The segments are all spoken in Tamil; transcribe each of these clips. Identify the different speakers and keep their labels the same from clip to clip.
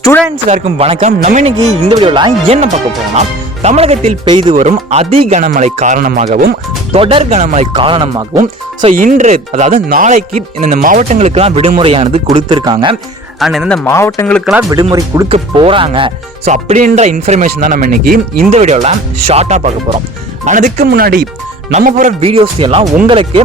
Speaker 1: ஸ்டூடெண்ட்ஸ் எல்லாருக்கும் வணக்கம். நம்ம இன்னைக்கு இந்த வீடியோவில் என்ன பார்க்க போறோம்னா தமிழகத்தில் பெய்து வரும் அதி கனமழை காரணமாகவும் தொடர் கனமழை காரணமாகவும் ஸோ இன்று அதாவது நாளைக்கு இந்த மாவட்டங்களுக்கெல்லாம் விடுமுறையானது கொடுத்துருக்காங்க. அண்ட் எந்தெந்த மாவட்டங்களுக்கெல்லாம் விடுமுறை கொடுக்க போகிறாங்க ஸோ அப்படின்ற இன்ஃபர்மேஷன் தான் நம்ம இன்னைக்கு இந்த வீடியோவில் ஷார்ட்டாக பார்க்க போகிறோம் ஆனால் அதுக்கு முன்னாடி நம்ம போகிற வீடியோஸ் எல்லாம் உங்களுக்கு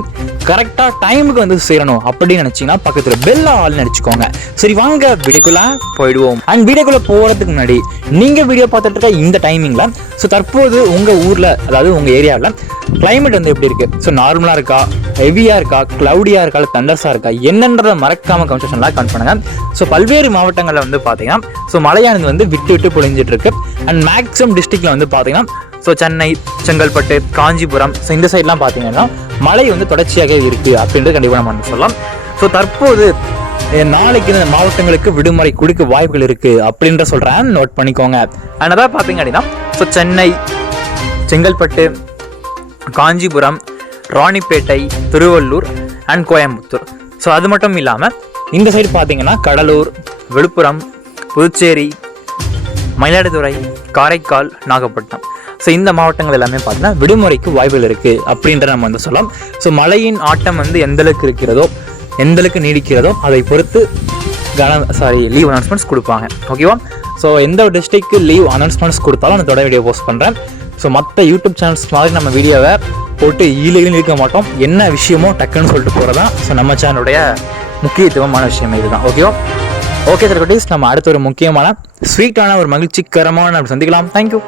Speaker 1: கரெக்டாக டைமுக்கு வந்து சேரணும் அப்படின்னு நினச்சிங்கன்னா பக்கத்தில் பெல் ஆல் நினச்சிக்கோங்க. சரி வாங்க வீடியோக்குள்ளே போயிடுவோம். அண்ட் வீடியோக்குள்ளே போகிறதுக்கு முன்னாடி நீங்கள் வீடியோ பார்த்துட்டு இருக்க இந்த டைமிங்கில் ஸோ தற்போது உங்கள் ஊரில் அதாவது உங்கள் ஏரியாவில் கிளைமேட் வந்து எப்படி இருக்குது ஸோ நார்மலாக இருக்கா? ஹெவியாக இருக்கா? க்ளவுடியாக இருக்கா? தண்டர்ஸாக இருக்கா? என்னன்றதை மறக்காமல் கன்ஸ்ட்ரக்ஷன்லாம் கன்ட் பண்ணுங்கள் ஸோ பல்வேறு மாவட்டங்களில் வந்து பார்த்தீங்கன்னா ஸோ மழையானது வந்து விட்டு விட்டு பொழிஞ்சிட்டு இருக்கு. அண்ட் மேக்ஸிமம் டிஸ்ட்ரிக்டில் வந்து பார்த்தீங்கன்னா ஸோ சென்னை செங்கல்பட்டு காஞ்சிபுரம் ஸோ இந்த சைட்லாம் பார்த்தீங்கன்னா மழை வந்து தொடர்ச்சியாக இருக்குது அப்படின்றது கண்டிப்பாக நம்ம சொல்லலாம். ஸோ தற்போது நாளைக்கு இந்த மாவட்டங்களுக்கு விடுமுறை கொடுக்க வாய்ப்புகள் இருக்குது அப்படின்ற சொல்கிறேன் நோட் பண்ணிக்கோங்க. அண்ட் பார்த்தீங்க அப்படின்னா so Chennai Chengalpattu Kanchipuram Ranipet Tiruvallur and Coimbatore so அது மட்டும் இல்லாமல் இந்த சைடு பார்த்தீங்கன்னா கடலூர் விழுப்புரம் புதுச்சேரி மயிலாடுதுறை காரைக்கால் நாகப்பட்டினம். ஸோ இந்த மாவட்டங்கள் எல்லாமே பார்த்தீங்கன்னா விடுமுறைக்கு வாய்ப்புகள் இருக்குது அப்படின்ற நம்ம வந்து சொல்லலாம். ஸோ மழையின் ஆட்டம் வந்து எந்தளவுக்கு இருக்கிறதோ எந்த அளவுக்கு நீடிக்கிறதோ அதை பொறுத்து கன சாரி லீவ் அனௌன்ஸ்மெண்ட்ஸ் கொடுப்பாங்க. ஓகேவா ஸோ எந்த ஒரு டிஸ்ட்ரிக்ட்க்கு லீவ் அனௌன்ஸ்மெண்ட்ஸ் கொடுத்தாலும் நான் தொடர் வீடியோ போஸ்ட் பண்ணுறேன் ஸோ மற்ற யூடியூப் சேனல்ஸ் மாதிரி நம்ம வீடியோவை போட்டு ஈலையிலும் இருக்க மாட்டோம். என்ன விஷயமோ டக்குன்னு சொல்லிட்டு போகிறதான் ஸோ நம்ம சேனலுடைய முக்கியத்துவமான விஷயம் இதுதான். ஓகேவா ஓகே சார் நம்ம அடுத்த ஒரு முக்கியமான ஸ்வீட்டான ஒரு மகிழ்ச்சிகரமான சந்திக்கலாம். தேங்க்யூ